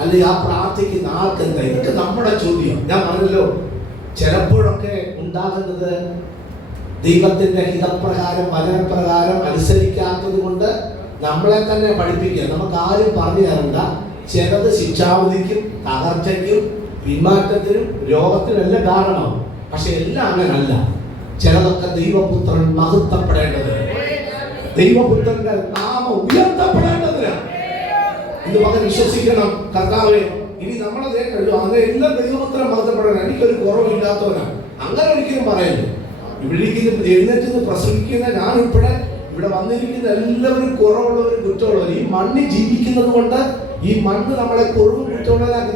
അല്ലെങ്കിൽ ആ പ്രാർത്ഥിക്കുന്ന ആൾക്ക് എന്തായി? ഇതൊക്കെ നമ്മുടെ ചോദ്യം. ഞാൻ പറഞ്ഞല്ലോ, ചിലപ്പോഴൊക്കെ ഉണ്ടാകുന്നത് ദൈവത്തിന്റെ ഹിതപ്രകാരം, വചനപ്രകാരം അനുസരിക്കാത്തത് കൊണ്ട് നമ്മളെ തന്നെ പഠിപ്പിക്കുക. നമുക്ക് ആരും പറഞ്ഞു തരണ്ട. ചിലത് ശിക്ഷാവിധിക്കും, തകർച്ചയ്ക്കും, പിന്മാറ്റത്തിനും, രോഗത്തിനും എല്ലാം കാരണമാവും. പക്ഷെ എല്ലാം അങ്ങനല്ല. ചിലതൊക്കെ ദൈവപുത്രൻ മഹത്വപ്പെടേണ്ടത്, ദൈവപുത്രന്റെ നാമം ഉയർത്തപ്പെടേണ്ടതിന് ഇത് മകൻ വിശ്വസിക്കണം. കർത്താവേ, ഇനി നമ്മളതേ കഴിയും, അങ്ങനെ എല്ലാം ദൈവപുത്രൻ മഹത്വപ്പെടണം, എനിക്കൊരു കുറവില്ലാത്തവനാണ്, അങ്ങനെ ഒരിക്കലും പറയരുത്. ഇവിടെ എഴുന്നേറ്റ് പ്രസംഗിക്കുന്ന ഞാൻ ഉൾപ്പെടെ ഇവിടെ വന്നിരിക്കുന്ന എല്ലാവരും കുറവുള്ളവരും കുറ്റമുള്ളവരും. ഈ മണ്ണിൽ ജീവിക്കുന്നത് കൊണ്ട് ഈ മണ്ണ് നമ്മളെ കുറവും കുറ്റമുള്ളതാക്കി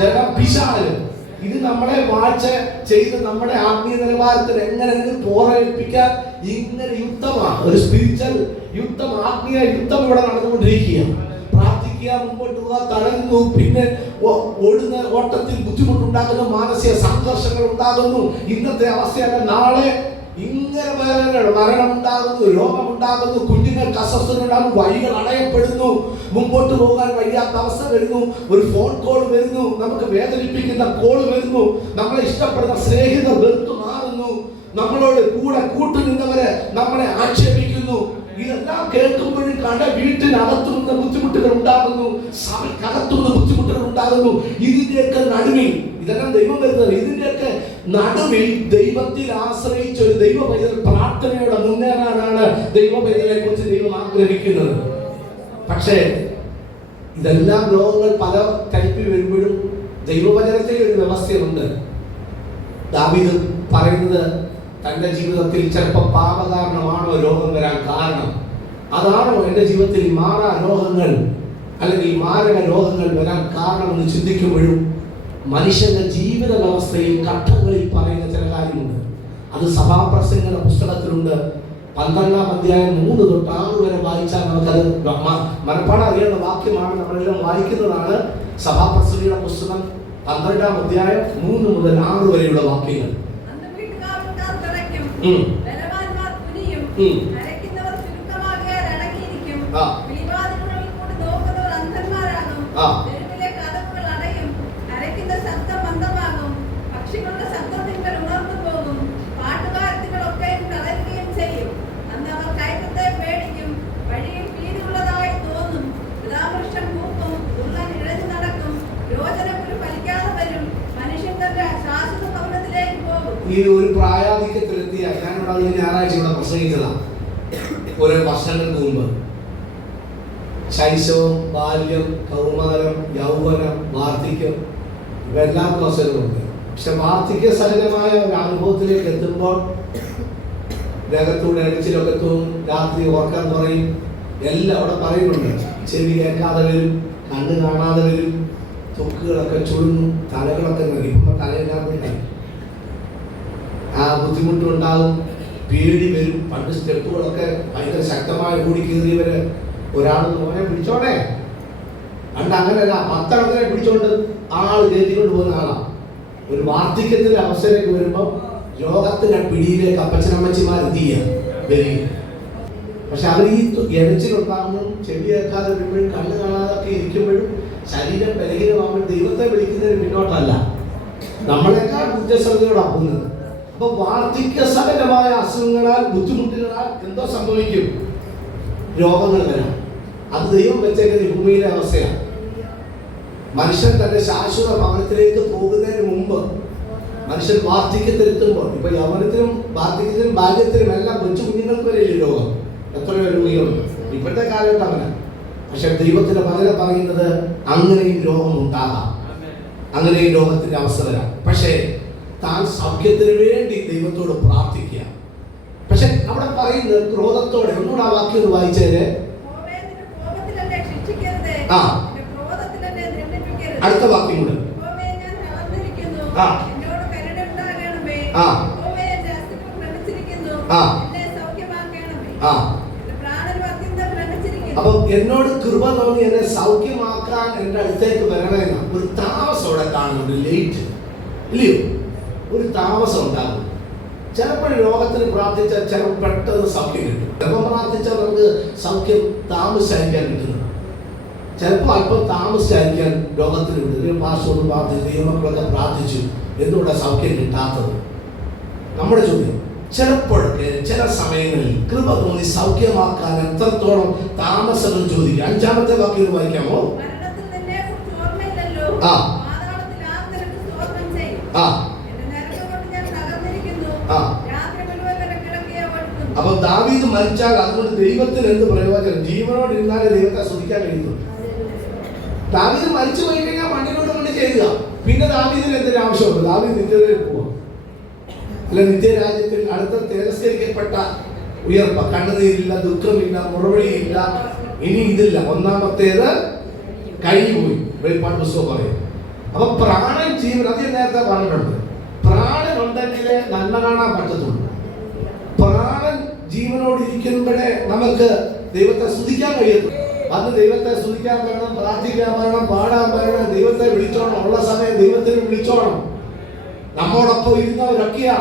ജലം പിശാലും ഇത് നമ്മളെ വാഴ്ച ചെയ്ത് നമ്മുടെ ആത്മീയ നിലവാരത്തിൽ എങ്ങനെയെങ്കിലും പോരേൽപ്പിക്കാൻ ഇങ്ങനെ യുദ്ധമാണ്, ഒരു സ്പിരിച്വൽ യുദ്ധം, ആത്മീയ യുദ്ധം ഇവിടെ നടന്നുകൊണ്ടിരിക്കുക. പ്രാർത്ഥിക്കുക, മുമ്പോട്ട് പോവുക, തളരുന്നു, പിന്നെ ഓടുന്ന ഓട്ടത്തിൽ ബുദ്ധിമുട്ടുണ്ടാകുന്നു, മാനസിക സംഘർഷങ്ങൾ ഉണ്ടാകുന്നു. ഇന്നത്തെ അവസ്ഥയല്ല നാളെ ഇങ്ങനെ മരണമുണ്ടാകുന്നു, രോഗമുണ്ടാകുന്നു, കുഞ്ഞുങ്ങൾക്ക് അസ്വസ്ഥതയുണ്ടാകുന്നു, വഴികൾ അടയപ്പെടുന്നു, മുമ്പോട്ട് പോകാൻ വയ്യാത്ത അവസ്ഥ വരുന്നു, ഒരു ഫോൺ കോൾ വരുന്നു, നമുക്ക് വേദനിപ്പിക്കുന്ന കോൾ വരുന്നു, നമ്മളെ ഇഷ്ടപ്പെടുന്ന സ്നേഹിതർ വെറുത്തു മാറുന്നു, നമ്മളോട് കൂടെ കൂട്ടുനിന്നവരെ നമ്മളെ ആക്ഷേപിക്കുന്നു. ഇതെല്ലാം കേൾക്കുമ്പോഴും വീട്ടിനകത്തുനിന്ന് ബുദ്ധിമുട്ടുകൾ ഉണ്ടാകുന്നു, സഭയ്ക്കകത്തുനിന്ന് ബുദ്ധിമുട്ടുകൾ ഉണ്ടാകുന്നു. ഇതിന്റെയൊക്കെ നടുവിൽ ഇതെല്ലാം ദൈവം വരുന്നത്. ഇതിന്റെയൊക്കെ നടുവിൽ ദൈവത്തിൽ ആശ്രയിച്ച ഒരു ദൈവ പൈതൽ പ്രാർത്ഥനയോടെ മുന്നേറാനാണ് ദൈവ പൈതലിനെ കുറിച്ച് ദൈവം ആഗ്രഹിക്കുന്നത്. പക്ഷേ ഇതെല്ലാം രോഗങ്ങൾ പല ടൈപ്പിൽ വരുമ്പോഴും ദൈവവചനത്തിൽ ഒരു വ്യവസ്ഥയുണ്ട്. ദാവീദ് പറയുന്നത് തന്റെ ജീവിതത്തിൽ ചിലപ്പോൾ പാപകാരണമാണോ രോഗം വരാൻ കാരണം, അതാണോ എൻ്റെ ജീവിതത്തിൽ മാറാ രോഗങ്ങൾ അല്ലെങ്കിൽ മാരക രോഗങ്ങൾ വരാൻ കാരണമെന്ന് ചിന്തിക്കുമ്പോഴും മനുഷ്യന്റെ ജീവിത വ്യവസ്ഥയിൽ ഘട്ടങ്ങളിൽ പറയുന്ന ചില കാര്യമുണ്ട്. അത് സഭാപ്രസംഗങ്ങളുടെ പുസ്തകത്തിലുണ്ട്. 12-ാം അധ്യായം 3 തൊട്ട് 6 വരെ വായിച്ചാൽ നമുക്കത് മനപ്പാടം അറിയുന്ന വാക്യമാണ്, നമ്മളെല്ലാം വായിക്കുന്നതാണ്. സഭാപ്രസംഗങ്ങളുടെ പുസ്തകം 12-ാം അധ്യായം 3 മുതൽ 6 വരെയുള്ള വാക്യങ്ങൾ. ഈ ഒരു പ്രായാധിക്യത്തിലെത്തിയ ഞാനിവിടെ ഞായറാഴ്ച ഇവിടെ പ്രസംഗിച്ചതാണ് കുറെ വർഷങ്ങൾക്ക് മുമ്പ്. ശൈശവം, ബാല്യം, കൗമാരം, യൗവനം, വാർദ്ധക്യം ഇവയെല്ലാം അവസരമുണ്ട്. പക്ഷെ വാർദ്ധക്യ സഹജമായ ഒരു അനുഭവത്തിലേക്ക് എത്തുമ്പോൾ ദേഹത്തൂടെ ഇടച്ചിലൊക്കെ തോന്നും, രാത്രി ഓർക്കാൻ പറയും, എല്ലാം അവിടെ പറയുന്നുണ്ട്. ചെവി കേൾക്കാതെ വരും, കണ്ണ് കാണാതെ വരും, തൊക്കുകളൊക്കെ ചുരുങ്ങും, തലകളൊക്കെ ഇപ്പം തലയില്ലാതെ ആ ബുദ്ധിമുട്ടുണ്ടാകും, പേടി വരും. പണ്ട് സ്റ്റെപ്പുകളൊക്കെ ഭയങ്കര ശക്തമായി കൂടി കയറിയവര് ഒരാൾ മോനെ പിടിച്ചോണേ, പണ്ട് അങ്ങനെയല്ല, 10 എണ്ണത്തിനെ പിടിച്ചോണ്ട് ആള് കയറ്റിക്കൊണ്ട് പോകുന്ന ആളാണ്. ഒരു വാർദ്ധക്യത്തിന്റെ അവസ്ഥയിലേക്ക് വരുമ്പോൾ രോഗത്തിന്റെ പിടിയിലേക്ക് അപ്പച്ചനമ്മച്ചിമാർ എന്ത് ചെയ്യാം വരിക. പക്ഷെ അവർ ഈ എഴച്ചിലുണ്ടാകുമ്പോഴും ചെവി കേൾക്കാതെ വരുമ്പോഴും കണ്ണ് കാണാതൊക്കെ ഇരിക്കുമ്പോഴും ശരീരം ബലഹീനമാകുമ്പോൾ ദൈവത്തെ വിളിക്കുന്നതിന് മുന്നോട്ടല്ല, നമ്മളെക്കാൾ ബുദ്ധിശ്രദ്ധയോടാണ് പോകുന്നത്. അപ്പൊ വാർദ്ധക്യ സഹജമായ അസുഖങ്ങളാൽ, ബുദ്ധിമുട്ടുകളാൽ എന്തോ സംഭവിക്കും, രോഗങ്ങൾ വരാം. അത് ദൈവം വെച്ചേക്കുന്ന ഭൂമിയിലെ അവസ്ഥയാണ്. മനുഷ്യൻ തന്റെ ശാശ്വത ഭവനത്തിലേക്ക് പോകുന്നതിന് മുമ്പ് മനുഷ്യൻ വാർദ്ധക്യത്തിലെത്തുമ്പോൾ, ഇപ്പൊ യൗവനത്തിനും വാർദ്ധക്യത്തിനും ബാല്യത്തിനും എല്ലാം കൊച്ചു കുഞ്ഞുങ്ങൾക്ക് വരെയില്ല രോഗം. എത്രയോ രോഗികളുണ്ട് ഇപ്പോഴത്തെ കാലഘട്ടം അങ്ങനെ. പക്ഷെ ദൈവത്തിന്റെ വചനം പറയുന്നത് അങ്ങനെയും രോഗം ഉണ്ടാകാം, അങ്ങനെയും രോഗത്തിന്റെ അവസ്ഥ വരാം. പക്ഷേ താൻ സൗഖ്യത്തിന് വേണ്ടി ദൈവത്തോട് പ്രാർത്ഥിക്കുക. പക്ഷെ അവിടെ പറയുന്നത് ക്രോധത്തോടെ. ഒന്നുകൂടെ ആ വാക്യം ഒന്ന് വായിച്ചേരെ. അടുത്ത വാക്യം കൂടെ. അപ്പൊ എന്നോട് കൃപ തോന്നി എന്നെ സൗഖ്യമാക്കാൻ എന്റെ അടുത്തേക്ക് വരണമെന്ന ഒരു താമസം അവിടെ കാണുന്നുണ്ട്. ലേറ്റ് ഇല്ലയോ? ഒരു താമസം ഉണ്ടാകും. ചിലപ്പോൾ രോഗത്തിന് പ്രാർത്ഥിച്ചാൽ ചിലപ്പോൾ പെട്ടെന്ന് സൗഖ്യം കിട്ടും. ചിലപ്പോൾ പ്രാർത്ഥിച്ചാൽ നമുക്ക് സൗഖ്യം താമസിച്ചായിരിക്കാൻ കിട്ടുന്നത്. ചിലപ്പോൾ അല്പം താമസിച്ചായിരിക്കാൻ രോഗത്തിന് വിടും. പാർശ്വം പ്രാർത്ഥിച്ചു, ദൈവമക്കളൊക്കെ പ്രാർത്ഥിച്ചു, എന്തുകൊണ്ടാണ് സൗഖ്യം കിട്ടാത്തത്? നമ്മുടെ ചോദ്യം. ചിലപ്പോഴൊക്കെ ചില സമയങ്ങളിൽ കൃപ തോന്നി സൗഖ്യമാക്കാൻ എത്രത്തോളം താമസം ചോദിക്കുക. അഞ്ചാമത്തെ വാക്യം വായിക്കാമോ? അപ്പൊ ദാവീദ് മരിച്ചാൽ അതുകൊണ്ട് ദൈവത്തിന് എന്ത് പ്രയോജനം? ജീവനോട് ഇരുന്നാലേ ദൈവത്തെ സ്തുതിക്കാൻ കഴിയുന്നു. ദാവീദ് മരിച്ചു പോയി കഴിഞ്ഞാൽ മണ്ണിനോട് മണ്ണ് ചെയ്യുക. പിന്നെ ദാവീദിന് എന്തിനു ആവശ്യമുണ്ട്? ദാവീദ് നിത്യതയിൽ പോവാം. അല്ല, നിത്യരാജ്യത്തിൽ അടുത്ത തിരസ്കരിക്കപ്പെട്ട ഉയർപ്പ. കണ്ണുനീരില്ല, ദുഃഖമില്ല, മുറവിളിയില്ല, ഇനി ഇതില്ല. ഒന്നാമത്തേത് കഴിഞ്ഞുപോയി. വെളിപ്പാട് പുസ്തകം പറയും. അപ്പൊ പ്രാണൻ ജീവൻ, അത് നേരത്തെ പറഞ്ഞിട്ടുണ്ട്. പ്രാണൻ ഉണ്ടെങ്കിലേ നന്മ കാണാൻ പറ്റത്തുള്ളൂ. പ്രാണൻ ജീവനോട് ഇരിക്കുമ്പോഴേ നമുക്ക് ദൈവത്തെ സ്തുതിക്കാൻ കഴിയത്തുള്ളൂ. അത് ദൈവത്തെ സ്തുതിക്കാൻ വേണം, പ്രാർത്ഥിക്കാൻ വേണം, പാടാൻ വേണം, ദൈവത്തെ വിളിച്ചോണം. ഉള്ള സമയം ദൈവത്തിന് വിളിച്ചോണം. നമ്മോടൊപ്പം ഇരുന്നവരൊക്കെയാ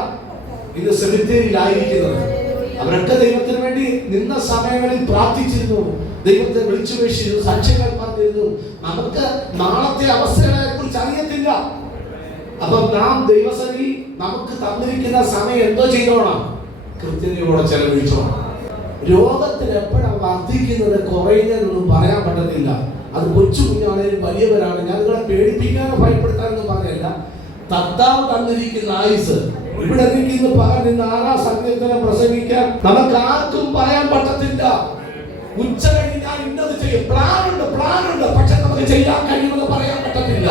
ഇത് സെമിത്തേരിയിലായിരിക്കുന്നത്. അവരൊക്കെ ദൈവത്തിന് വേണ്ടി നിന്ന സമയങ്ങളിൽ പ്രാർത്ഥിച്ചിരുന്നു, ദൈവത്തെ വിളിച്ചുപേക്ഷിച്ചിരുന്നു, സാക്ഷ്യങ്ങൾ പറഞ്ഞിരുന്നു. നമുക്ക് നാളത്തെ അവസ്ഥകളെ കുറിച്ച് അറിയത്തില്ല. അപ്പൊ നാം ദൈവസഭി നമുക്ക് തന്നിരിക്കുന്ന സമയം എന്തോ ചെയ്തോണം? കൃത്യതയോടെ ചെലവഴിച്ചോണം. രോഗത്തിന് എപ്പോഴാണ് വർദ്ധിക്കുന്നത് കുറയുന്നതെന്നൊന്നും പറയാൻ പറ്റത്തില്ല. അത് കൊച്ചു കുഞ്ഞാണെങ്കിലും വലിയവരാണ്. ഞാൻ നിങ്ങളെ പേടിപ്പിക്കാനോ ഭയപ്പെടുത്താനൊന്നും പറഞ്ഞില്ല. കർത്താവ് തന്നിരിക്കുന്ന ആയുസ് ഇവിടെ നിൽക്കുന്ന പകൽ നിന്ന് 6 സങ്കീർത്തനം പ്രസംഗിക്കാൻ നമുക്ക് ആർക്കും പറയാൻ പറ്റത്തില്ല. ഉച്ച കഴിഞ്ഞ് ഞാൻ ഇന്നത് ചെയ്യും, പ്ലാനുണ്ട്, പക്ഷെ നമുക്ക് ചെയ്യാൻ കഴിയുമെന്ന് പറയാൻ പറ്റത്തില്ല.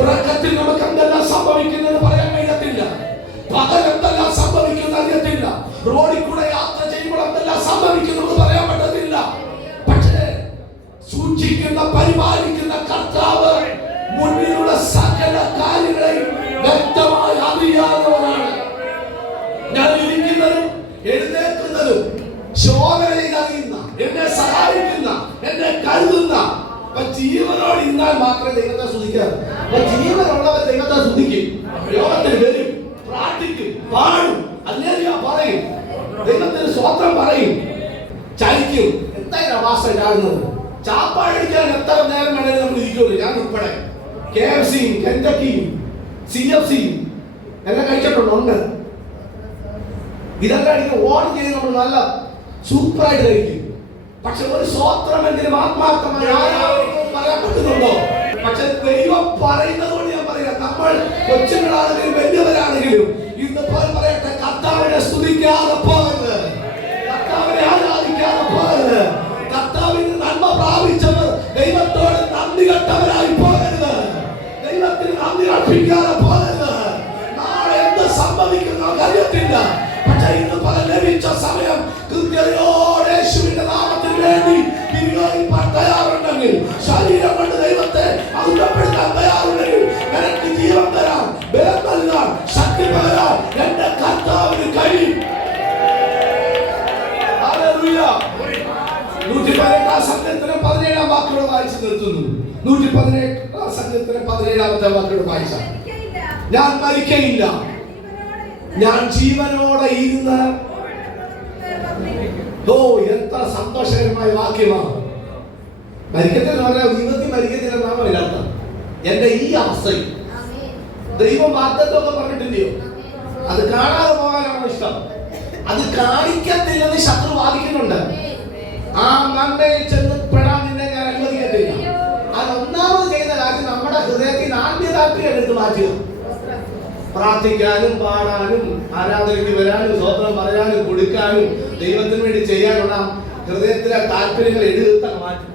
ഉറക്കത്തിൽ നമുക്ക് എന്തെല്ലാം സംഭവിക്കുന്നത് പറയാൻ കഴിയത്തില്ല. പകൽ എന്തെല്ലാം സംഭവിക്കുന്നത് അറിയത്തില്ല. റോഡിൽ കൂടെ യാത്ര ചെയ്യുമ്പോൾ എന്തെല്ലാം സംഭവിക്കുന്നത് പറയാൻ പറ്റത്തില്ല. പക്ഷേ സൂക്ഷിക്കുന്ന പരിപാലിക്കുന്ന കർത്താവ് മുന്നിലുള്ള സകല കാര്യങ്ങളെയും വ്യക്തമായി അറിയാവുന്നവരാണ്. ഞാൻ ഇരിക്കുന്നതും എഴുന്നേൽക്കുന്നതും ശോധനയിൽ അറിയുന്ന, എന്നെ സഹായിക്കുന്ന, എന്നെ കരുതുന്ന. ജീവനോട് ഇരുന്നാൽ മാത്രമേ ദൈവത്തെ സ്തുതിക്കാറ്. ജീവനുള്ളവർ ദൈവത്തെ സ്തുതിക്കും, യോഗത്തിൽ വരും, പ്രാർത്ഥിക്കും, പാടും, ഹല്ലേലൂയ പറയും, ദൈവത്തിന് സ്വത്രം പറയും, ചലിക്കും. എന്തായാലും ആവാസ ചാടുന്നത്. ചാപ്പാടടിക്കാൻ എത്ര നേരം വേണേലും നമ്മൾ ഇരിക്കുമല്ലോ. ഞാൻ ഉൾപ്പെടെ KFC, കെൻറ്റക്കി, CFC എല്ലാം കഴിച്ചിട്ടുണ്ട്. ഇതെല്ലാം അടിക്കാൻ ഓർഡർ ചെയ്ത് നമ്മൾ നല്ല സൂപ്പറായിട്ട് കഴിക്കും. പക്ഷെ ഒരു സ്വോത്രമെങ്കിലും ആത്മാർത്ഥമായി പറയാൻ പറ്റുന്നുണ്ടോ? പക്ഷെ ദൈവം പറയുന്നത് കൊണ്ട് ഞാൻ പറയാം, നമ്മൾ കൊച്ചുങ്ങളാണെങ്കിലും വലിയവരാണെങ്കിലും ഇന്ന് പറയട്ടെ, കർത്താവിനെ സ്തുതിക്കാതെ പോകരുത്, കർത്താവിനെ ആരാധിക്കാതെ പോകരുത്. കർത്താവിന് നന്മ പ്രാപിച്ചവർ ദൈവത്തോട് നന്ദി കെട്ടവരായി പോകരുത്, ദൈവത്തിന് നന്ദി അർപ്പിക്കാതെ പോകരുത്. നാളെ എന്ത് സംഭവിക്കുന്നു അറിയത്തില്ല. പക്ഷെ ഇന്ന് പല ലഭിച്ച സമയം കൃത്യതയോടെ യേശുവിന്റെ നാമത്തിന് വേണ്ടി വിനിയോഗിക്കാൻ തയ്യാറുണ്ടെങ്കിൽ, ശരീരം കൊണ്ട് ദൈവത്തെ ഔന്നപ്പെടുത്താൻ തയ്യാറുണ്ടെങ്കിൽ, നിനക്ക് ജീവൻ തരാൻ, ബലം നൽകാൻ, ശക്തി പകരാൻ എന്റെ കർത്താവിന് കഴിയും. ഹല്ലേലൂയ. 118 സങ്കീർത്തനം 17 വാക്യോട് വായിച്ചു നിർത്തുന്നു. 118 സങ്കീർത്തനം 17 വാക്യോട് വായിച്ചാൽ, ഞാൻ മരിക്കയില്ല, ഞാൻ ജീവനോടെ ഇരുന്ന്. ഓ, എത്ര സന്തോഷകരമായ വാക്യമാണ്. മരിക്കത്തില്ല പറഞ്ഞാൽ ജീവിതത്തിൽ മരിക്കത്തില്ല എന്നാണ് അതിനർത്ഥം. എന്റെ ഈ അവസ്ഥയിൽ ദൈവം വാഗ്ദത്തമൊക്കെ പറഞ്ഞിട്ടില്ലയോ? അത് കാണാതെ പോകാനാണ് ഇഷ്ടം. അത് കാണിക്കത്തില്ലെന്ന് ശത്രു വാദിക്കുന്നുണ്ട്. ആ നന്മയിൽ ചെന്ന് പെടാൻ നിന്നെ ഞാൻ അനുവദിക്കത്തില്ല. അത് ഒന്നാമത് ചെയ്ത കാര്യം താല്പര്യം എടുത്ത് മാറ്റുക. പ്രാർത്ഥിക്കാനും പാടാനും ആരാധനയ്ക്ക് വരാനും സ്വതന്ത്രം പറയാനും കൊടുക്കാനും ദൈവത്തിന് വേണ്ടി ചെയ്യാനുള്ള ഹൃദയത്തിലെ താല്പര്യങ്ങൾ എഴുതാൻ മാറ്റും.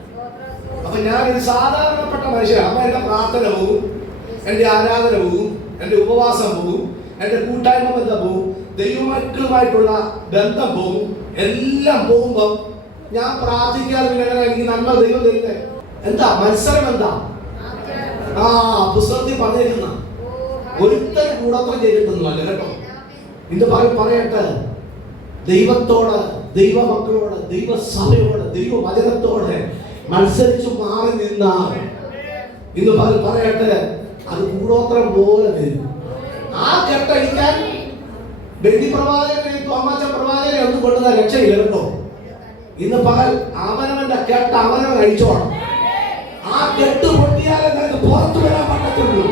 അപ്പൊ ഞാനൊരു സാധാരണപ്പെട്ട മനുഷ്യൻ. അമ്മ എന്റെ പ്രാർത്ഥന പോകും, എന്റെ ആരാധന പോകും, എന്റെ ഉപവാസം പോകും, എന്റെ കൂട്ടായ്മ ബന്ധം പോകും, ദൈവമക്കളുമായിട്ടുള്ള ബന്ധം പോകും. എല്ലാം പോകുമ്പോൾ ഞാൻ പ്രാർത്ഥിക്കാതെ എനിക്ക് നന്മ ദൈവം തരുന്നത് എന്താ? മത്സരം എന്താ? പുസ്തകത്തിൽ പറഞ്ഞിരിക്കുന്ന ഒരുത്തരും കൂടോത്രം ചെയ്തിട്ടൊന്നുമല്ല കേട്ടോ. ഇത് പറയട്ടെ, ദൈവത്തോട്, ദൈവമക്കളോട്, ദൈവസഭയോട്, ദൈവവചനത്തോട് മത്സരിച്ചു മാറി നിന്നാൽ ഇന്ന് പറയട്ടെ, അത് കൂടോത്രം പോലെ വരും. ആ കെട്ടടിക്കാൻ ബലിപ്രവാചകനെ, തോമാച്ച പ്രവാചകനെ ഒന്നും കൊണ്ടുവന്ന രക്ഷയില്ല കേട്ടോ. ഇന്ന് പകൽ അവനവന്റെ കെട്ട് അവനവൻ അഴിച്ചോണം. ആ കെട്ട് പൊട്ടിയാലേ നിനക്ക് പുറത്തു വരാൻ പറ്റത്തുള്ളൂ.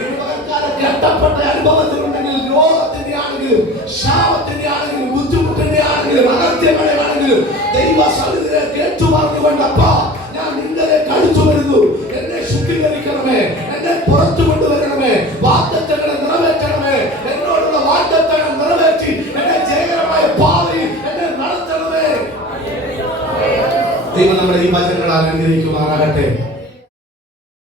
ഇന്ന് പകൽക്കാലം കെട്ടപ്പെട്ട അനുഭവത്തിലുണ്ടെങ്കിൽ, രോഗത്തിന്റെ ആണെങ്കിലും, ശാപത്തിന്റെ ആണെങ്കിലും, ബുദ്ധിമുട്ടിന്റെ ആണെങ്കിലും, അകത്യങ്ങളെ ആണെങ്കിലും, ദൈവ സന്നിധിയെ കേട്ടു പറഞ്ഞുകൊണ്ടപ്പാ ഞാൻ നിങ്ങളെ കടിച്ചു വരുന്നു, എന്നെ ശുദ്ധീകരിക്കണമേ, എന്നെ പുറത്തു കൊണ്ടുവരണമേ, വാഗ്ദത്തങ്ങളെ നിറവേറ്റണമേ, എന്നോടുള്ള വാഗ്ദത്തങ്ങൾ നിറവേറ്റി എന്നെ ജയകരമായ പാതയിൽ എന്നെ നടത്തണമേ. ദൈവം നമ്മുടെ ഈ വചനങ്ങൾ അനുഗ്രഹിക്കുമാറാകട്ടെ.